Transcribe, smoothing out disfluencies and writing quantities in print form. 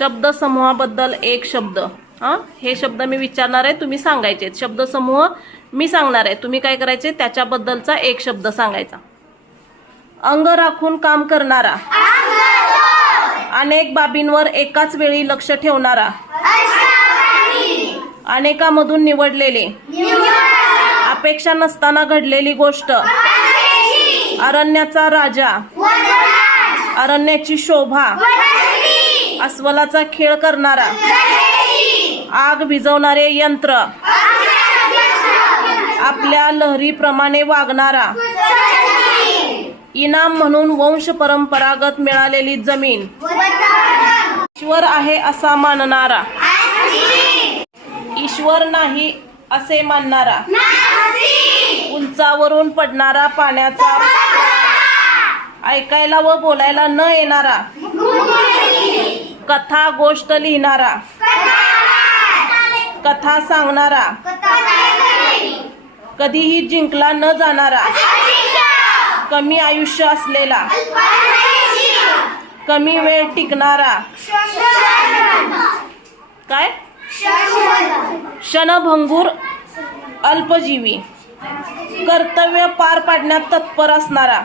शब्दसमूहाबद्दल एक शब्द. हे शब्द मी विचारणार आहे, तुम्ही सांगायचे. शब्दसमूह मी सांगणार आहे, तुम्ही काय करायचे, त्याच्याबद्दलचा एक शब्द सांगायचा. अंग राखून काम करणारा, अनेक बाबींवर एकाच वेळी लक्ष ठेवणारा, अनेकामधून निवडलेले, अपेक्षा नसताना घडलेली गोष्ट, अरण्याचा राजा, अरण्याची शोभा, अस्वलाचा खेळ करणारा, आग भिजवणारे यंत्र, आपल्या लहरीप्रमाणे वागणारा, इनाम म्हणून वंश परंपरागत मिळालेली जमीन, ईश्वर आहे असा मानणारा, ईश्वर नाही असे मानणारा, उंचावरून पडणारा पाण्याचा, ऐकायला व बोलायला न येणारा, कथा गोष्ट लिहिणारा, कथा सांगणारा, कधीही जिंकला न जाणारा, कमी आयुष्य असलेला, कमी वेळ टिकणारा, काय क्षणभंगूर अल्पजीवी, कर्तव्य पार पाडण्यात तत्पर असणारा.